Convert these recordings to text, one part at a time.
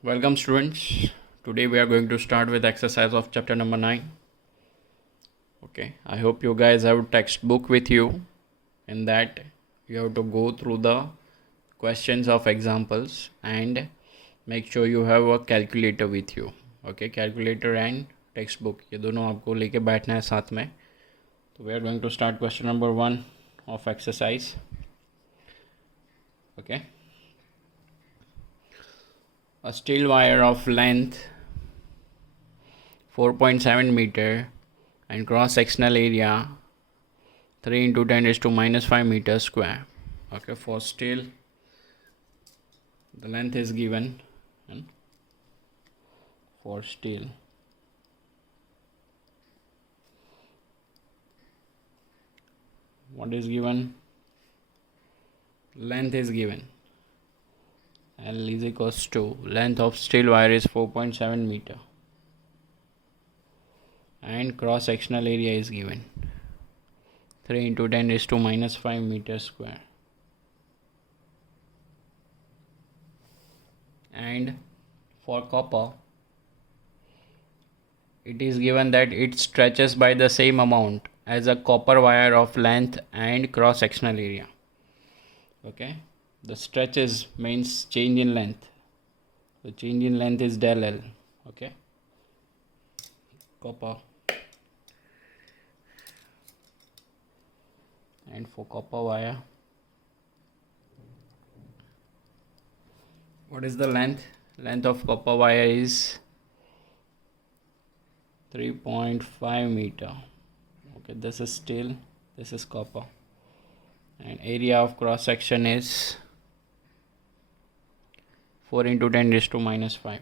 Welcome students. Today we are going to start with exercise of chapter number 9. Okay, I hope you guys have a textbook with you. In that you have to go through the questions of examples and make sure you have a calculator with you. Okay, calculator and textbook ये दोनों आपको लेके बैठना है साथ में. So we are going to start question number 1 of exercise. Okay. A steel wire of length 4.7 meter and cross sectional area 3 into 10 is to minus 5 meters square. Okay, for steel the length is given, and for steel what is given? Length is given. L is equals to length of steel wire is 4.7 meter and cross sectional area is given 3 into 10 is to minus 5 meters square. And for copper it is given that it stretches by the same amount as a copper wire of length and cross sectional area. Okay, the stretches means change in length. The change in length is del L. Okay, copper, and for copper wire what is the length? Length of copper wire is 3.5 meter. Okay, this is steel, this is copper, and area of cross section is 4 into 10 is to minus 5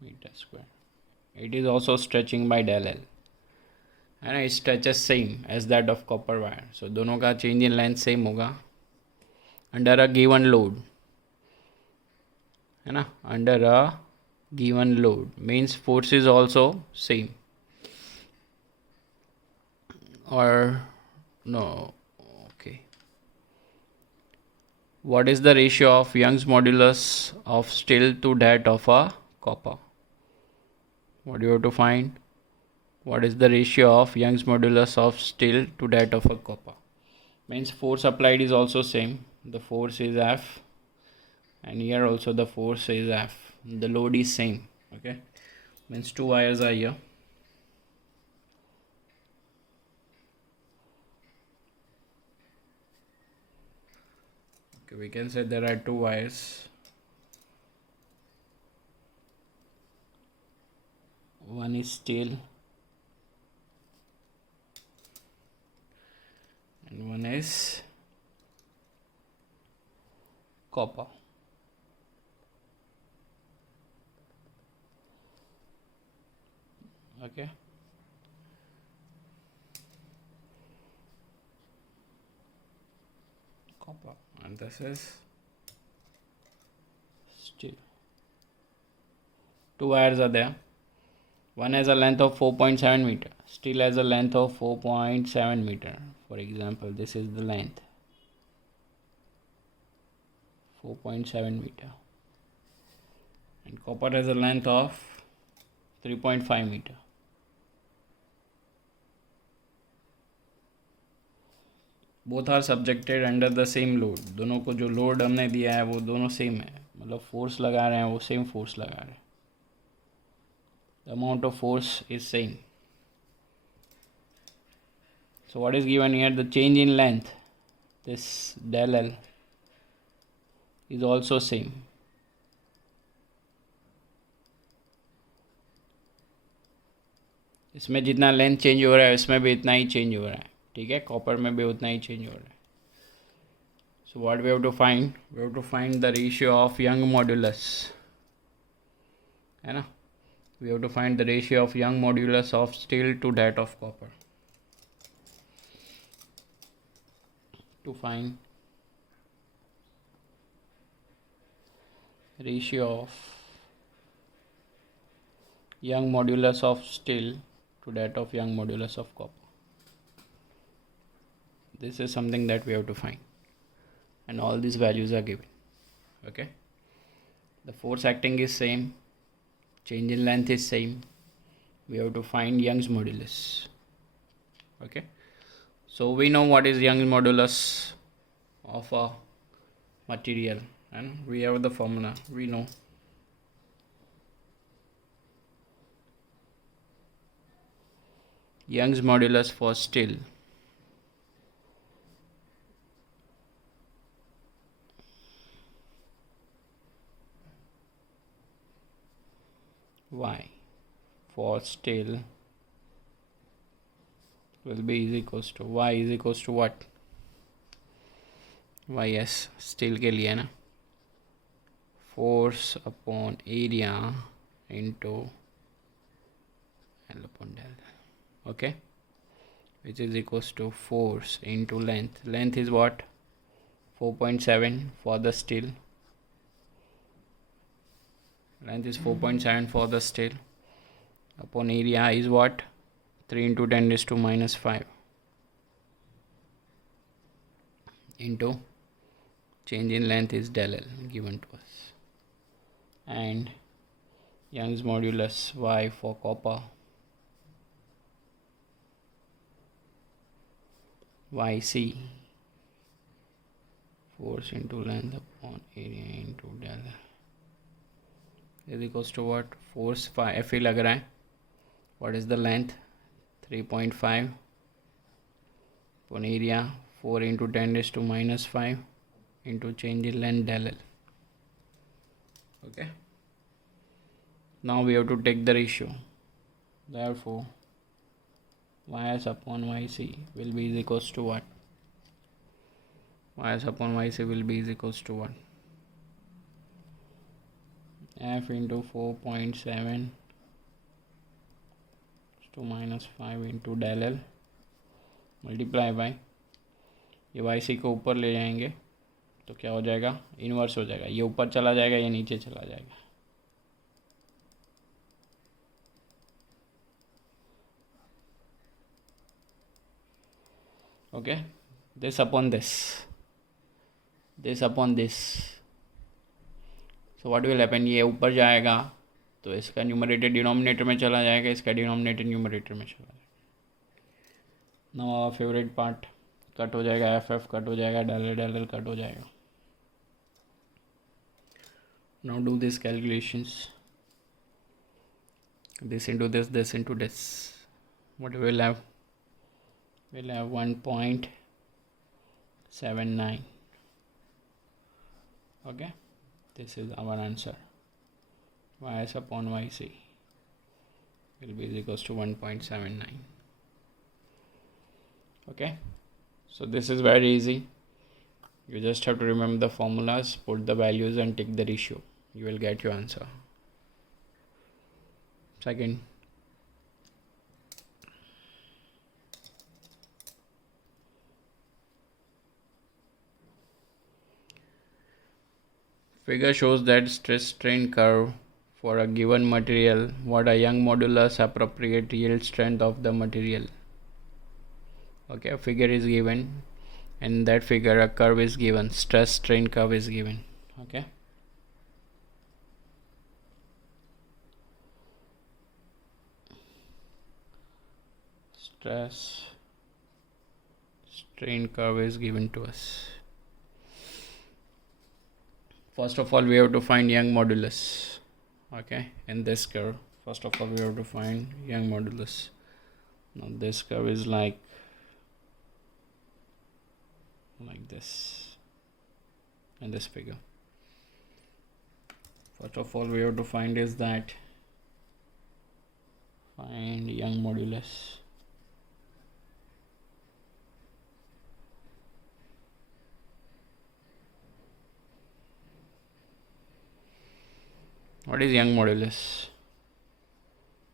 meter square. It is also stretching by del L and it stretches same as that of copper wire. So दोनों का change in length same होगा under a given load, है ना? Under a given load means force is also same, or no. Okay, what is the ratio of Young's modulus of steel to that of a copper? What do you have to find? What is the ratio of Young's modulus of steel to that of a copper? Means force applied is also same. The force is F, and here also the force is F. The load is same. Okay, means two wires are here. Okay, we can say there are two wires. One is steel and one is copper. Okay, copper, and this is steel. Two wires are there. One has a length of 4.7 meter. Steel has a length of 4.7 meter. For example, this is the length 4.7 meter, and copper has a length of 3.5 meter. Both are subjected under the same load. दोनों को जो load हमने दिया है वो दोनों same है, मतलब फोर्स लगा रहे हैं वो सेम फोर्स लगा रहे हैं. The amount of force is same. So what is given here? The change in length, this del L, is also same. इसमें जितना लेंथ चेंज हो रहा है इसमें भी इतना ही चेंज हो रहा है. ठीक है, कॉपर में भी उतना ही चेंज हो रहा है. So what we have to find? We have to find the ratio of Young modulus, है ना? We have to find the ratio of Young modulus of steel to that of copper. To find ratio of Young modulus of steel to that of Young modulus of copper. This is something that we have to find, and all these values are given. Okay, The force acting is same, change in length is same. We have to find Young's modulus. Okay, so we know what is Young's modulus of a material, and we have the formula. We know Young's modulus for steel Y for steel will be is equals to Y is equals to what? YS steel के लिए है ना, force upon area into L upon del. Okay, which is equals to force into length. Length is what? 4.7 for the steel. Length is 4.7 for the steel. Upon area is what? 3 into 10 raised to minus 5 into change in length is del L given to us, and Young's modulus Y for copper YC, force into length upon area into del is equals to what? Force F लग रहा है. What is the length? 3.5 upon area 4 into 10 raised to minus 5 into change in length del L. Okay, now we have to take the ratio. Therefore Ys upon Yc will be is equals to what? Ys upon Yc will be is equals to what? F into 4.7 to minus 5 into del L multiply by ये YC को ऊपर ले जाएंगे तो क्या हो जाएगा? Inverse हो जाएगा. ये ऊपर चला जाएगा, ये नीचे चला जाएगा. Okay, this upon this, this upon this. So what will happen? ये ऊपर जाएगा तो इसका न्यूमरेटर डिनोमिनेटर में चला जाएगा, इसका डिनोमिनेटर न्यूमरेटर में चला जाएगा. Now our favourite part, cut हो जाएगा, एफ कट हो जाएगा, डेल एल कट हो जाएगा. Now do these calculations. This into this, this into this. What we will have? We'll have 1.79. Okay, this is our answer. Ys upon Yc will be equals to 1.79. Okay, so this is very easy. You just have to remember the formulas, put the values and take the ratio. You will get your answer. Second, figure shows that stress strain curve for a given material. What a Young modulus appropriate yield strength of the material. Okay, a figure is given, and that figure a curve is given, stress strain curve is given. Okay, stress strain curve is given to us. First of all, we have to find Young modulus. Okay, in this curve, first of all we have to find Young modulus. Now this curve is like this in this figure. First of all we have to find is that find Young modulus. What is Young modulus?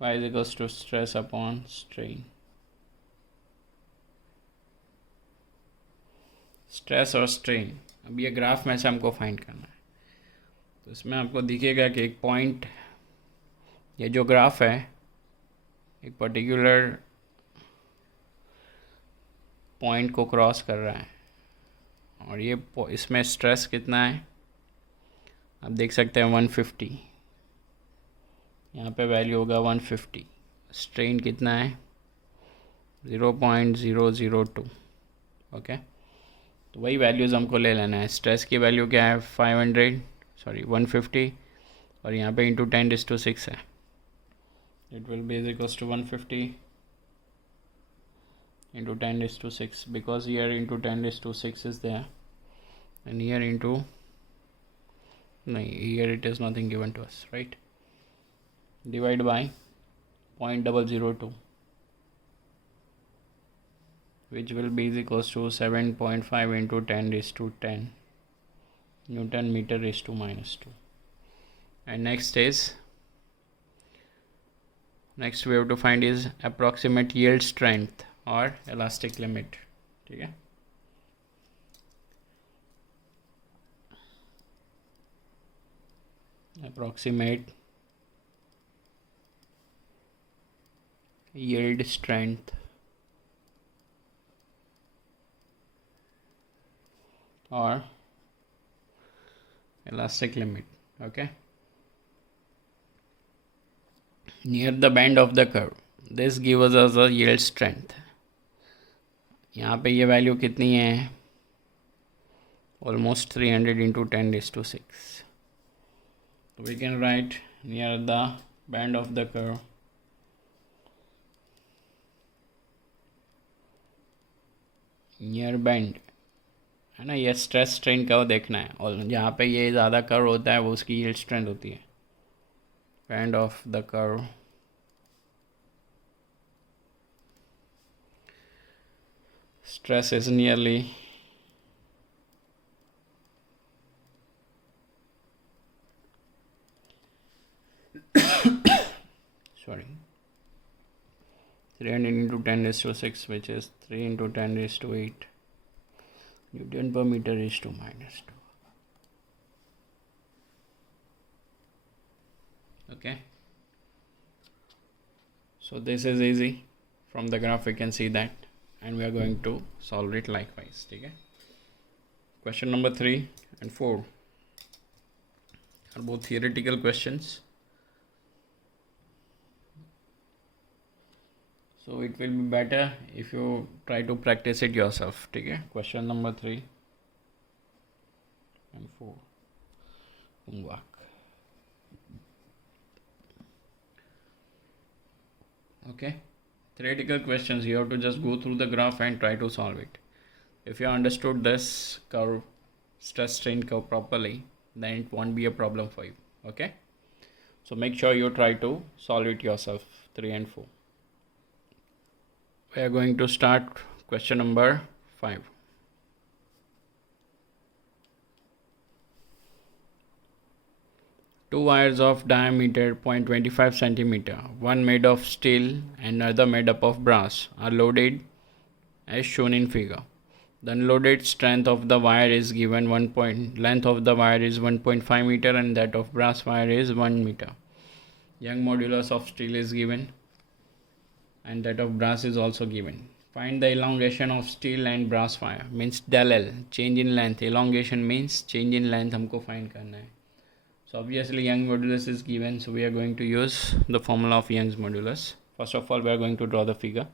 Y is equals to stress upon strain. Stress और strain, अब ये graph में से हमको find करना है. तो इसमें आपको दिखेगा कि एक पॉइंट, ये जो ग्राफ है एक पर्टिकुलर पॉइंट को क्रॉस कर रहा है, और ये इसमें स्ट्रेस कितना है? आप देख सकते हैं 150, यहाँ पे वैल्यू होगा 150. स्ट्रेन कितना है 0.002. ओके, तो वही वैल्यूज़ हमको ले लेना है. स्ट्रेस की वैल्यू क्या है 150 और यहाँ पे इंटू 10⁶ है. It will be is equals to 150 into 10⁶, because here into 10⁶ is there, and here into, no, here it is nothing given to us, right? Divide by 0.002, which will be is equals to 7.5 into 10⁻10 Newton meter raised to -2. And next we have to find is approximate yield strength और elastic limit. ठीक है, approximate yield strength or elastic limit. Okay, near the bend of the curve, this gives us a yield strength. यहाँ पे ये value कितनी है almost 300 into 10⁶. So we can write near the bend of the curve, near bend है ना, ये stress strain curve देखना है, और जहाँ पे ये ज़्यादा कर्व होता है वो उसकी यील्ड स्ट्रेंथ होती है. Bend of the curve, stress is nearly sorry 300 into 10⁶, which is 3 into 10⁸ Newton per meter raised to -2. Okay, so this is easy. From the graph we can see that, and we are going to solve it likewise. ठीक है, question number 3 and 4 are both theoretical questions, so it will be better if you try to practice it yourself. ठीक है, question number 3 and 4 homework. Okay, theoretical questions, you have to just go through the graph and try to solve it. If you understood this curve, stress strain curve properly, then it won't be a problem for you. Okay, so make sure you try to solve it yourself. 3 and 4. We are going to start question number 5. Two wires of diameter 0.25 centimeter, one made of steel and another made up of brass, are loaded as shown in figure. The unloaded strength of the wire is given. Length of the wire is 1.5 meter and that of brass wire is 1 meter. Young modulus of steel is given and that of brass is also given. Find the elongation of steel and brass wire, means del L, change in length. Elongation means change in length हमको find करना है. So obviously Young's modulus is given, so we are going to use the formula of Young's modulus. First of all, we are going to draw the figure.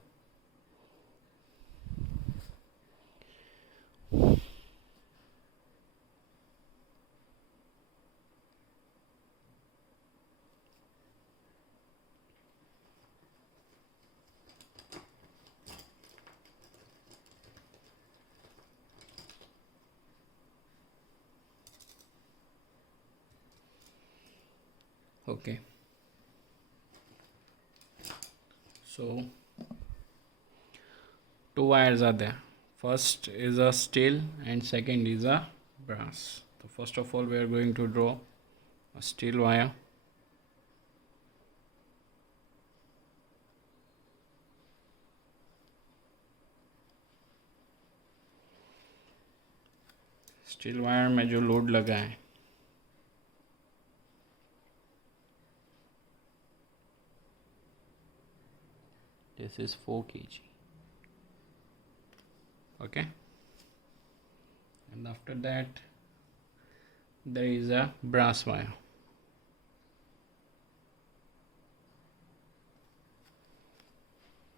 Okay, so two wires are there. First is a steel and second is a brass. So first of all, we are going to draw a steel wire. Steel wire में जो load लगा है this is 4 kg. Okay, and after that there is a brass wire.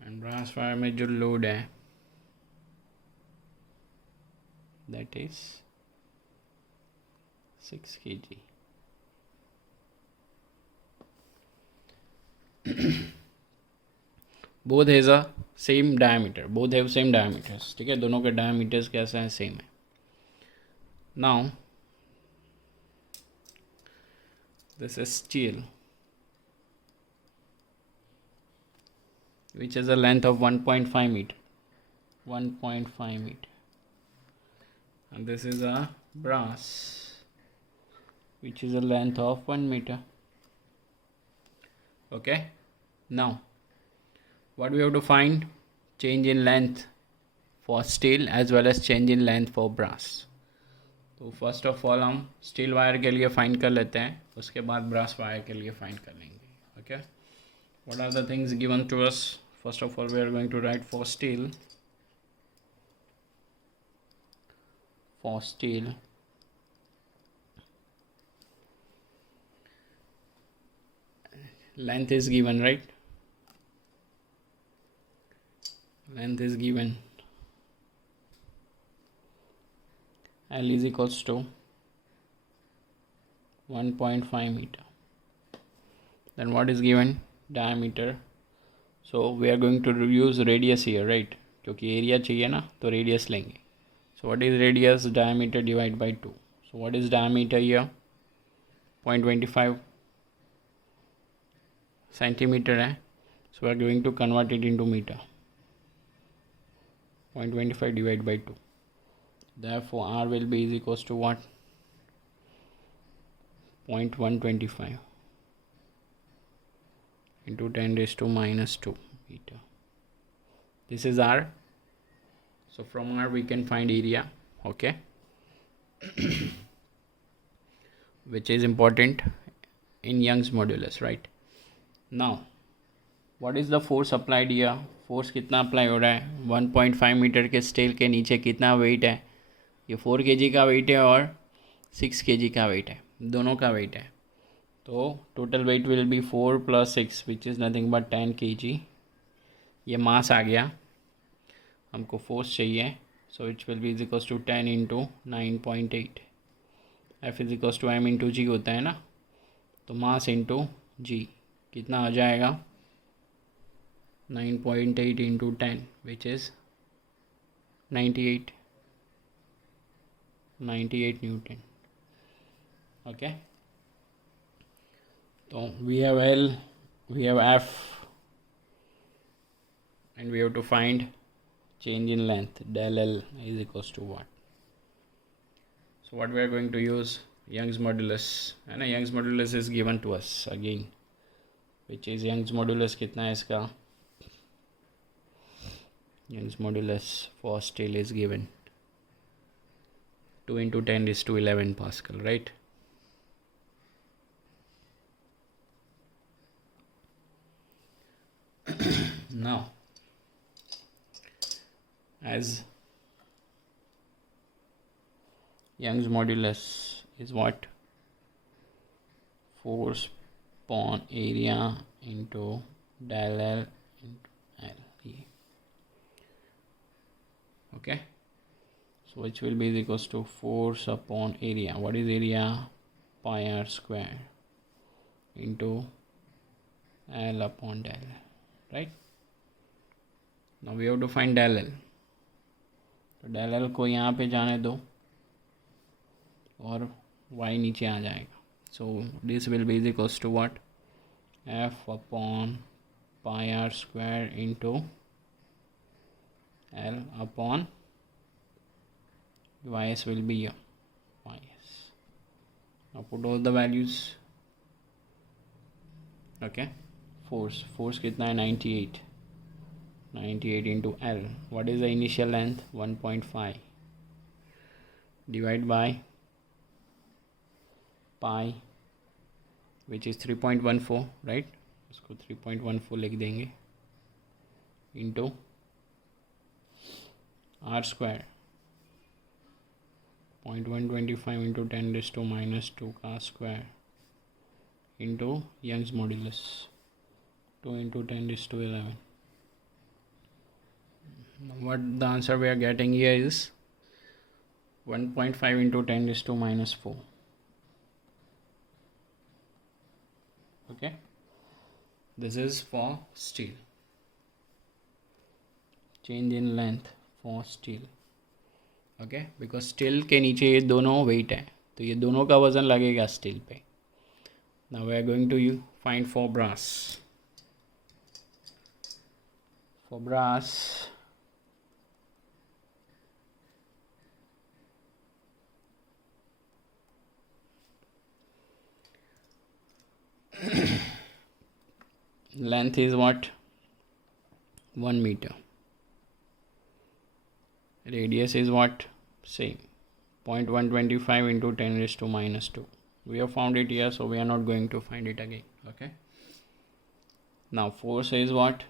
And brass wire में जो load है, that is 6 kg. Both has a same diameter. Both have same diameters. ठीक है, दोनों के diameters कैसा है, same है. Now this is steel, which is a length of 1.5 meter. 1.5 meter. And this is a brass, which is a length of 1 meter. Okay. Now what we have to find? Change in length for steel as well as change in length for brass. तो first of all हम steel wire के लिए find कर लेते हैं, उसके बाद brass wire के लिए फाइंड कर लेंगे. Okay, what are the things given to us? First of all we are going to write for steel. Length is given, right? Length is given. L is equals to 1.5 meter. Then what is given? Diameter. So we are going to use radius here, right? क्योंकि area चाहिए ना, तो radius लेंगे. So what is radius? Diameter divided by 2. So what is diameter here? 0.25 centimeter है. So we are going to convert it into meter. 0.25 divided by 2. Therefore R will be is equals to what? 0.125 into 10 raised to minus 2 meter. This is R. So from R we can find area. Okay. Which is important in Young's modulus, right? Now what is the force applied here? Force कितना apply हो रहा है? 1.5 metre के steel के नीचे कितना wait है? ये 4 kg का वेट है और 6 kg का वेट है, दोनों का वेट है. तो total weight will be 4 + 6 which is nothing but 10 kg. ये मास आ गया, हमको फोर्स चाहिए. So it will be is equals to 10 into 9.8. F is equals to M into g होता है ना, तो मास इंटू जी कितना आ जाएगा? 9.8 into 10 which is 98 Newton. Okay, so we have L, we have F, and we have to find change in length. Del L is equals to what? So what we are going to use? Young's modulus, and a Young's modulus is given to us again, which is Young's modulus कितना है इसका? Young's modulus for steel is given 2 into 10 is to 11 Pascal, right? Now as Young's modulus is what? Force upon area into del L into L. Okay, so which will be equals to force upon area. What is area? Pi r square into L upon del L, right? Now we have to find del L. तो del L को यहाँ पे जाने दो और y नीचे आ जाएगा. So this will be equals to what? F upon pi r square into L upon ys will be here. Ys. Now put all the values. Okay. Force कितना है? 98. 98 into L. What is the initial length? 1.5 divide by pi, which is 3.14, right? उसको 3.14 लिख देंगे into r square 0.125 into 10 raised to minus 2 का square into Young's modulus 2 into 10 raised to 11. What the answer we are getting here is 1.5 into 10 raised to minus 4. Okay, this is for steel. Change in length for steel. Okay, because steel के नीचे ये दोनों wait है, तो ये दोनों का वजन लगेगा स्टील पे. Now we are going to you find for brass. For brass length is what? 1 meter. Radius is what? Same. 0.125 into 10 raised to minus 2. We have found it here, so we are not going to find it again. Okay. Now force is what?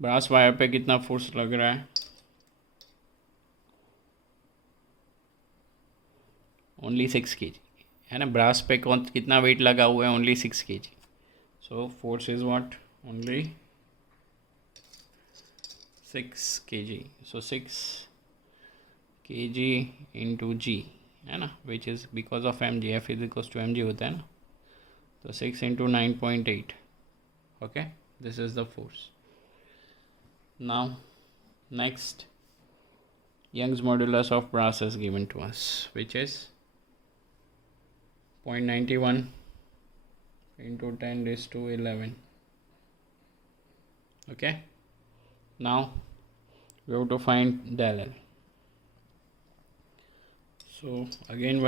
Brass wire पे कितना force लग रहा है? Only 6 kg है ना. Brass पे कौन कितना वेट लगा हुआ है? Only 6 kg. So force is what? Only 6 kg. So 6 kg into g है ना, which is because of mg. F is equals to mg होता है ना, तो 6 into 9.8. okay, this is the force. Now next, Young's modulus of brass is given to us, which is 0.91 into 10 raised to 11. okay, now we have to find del L. So again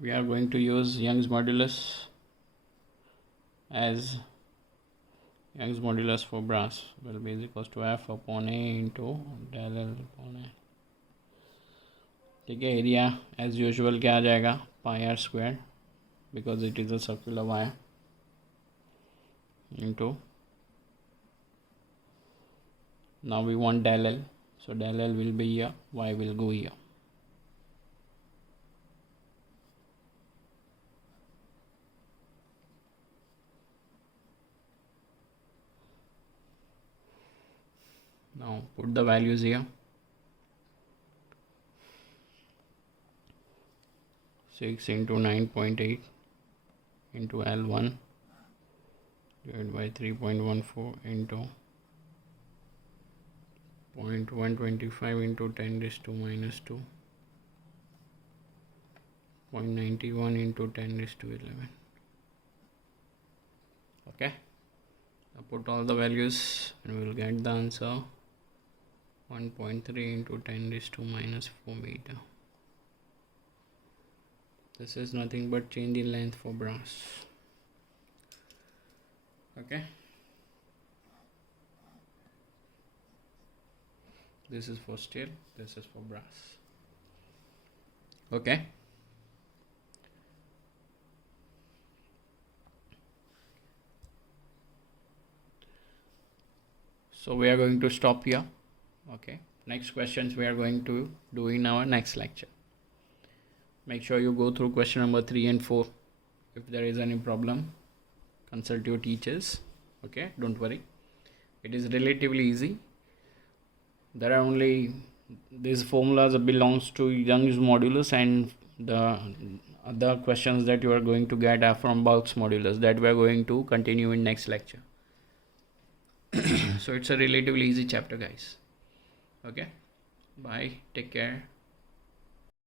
we are going to use Young's modulus as Young's modulus for brass will be equals to F upon A into del L upon A. ठीक है, area as usual क्या आ जाएगा? Pi r square, because it is a circular wire, into now we want del L, so del L will be here, y will go here. Now put the values here. 6 into 9.8 into L1 divided by 3.14 into 0.125 into 10 raised to minus 2, 0.91 into 10 raised to 11. okay, I put all the values and we will get the answer 1.3 into 10 raised to minus 4 meter. This is nothing but change in length for brass. okay, this is for steel, this is for brass. okay, so we are going to stop here. okay, next questions we are going to do in our next lecture. Make sure you go through question number 3 and 4. If there is any problem, consult your teachers. okay, don't worry, it is relatively easy. There are only these formulas belongs to Young's modulus, and the other questions that you are going to get are from Bulk's modulus, that we are going to continue in next lecture. So it's a relatively easy chapter, guys. okay, bye, take care.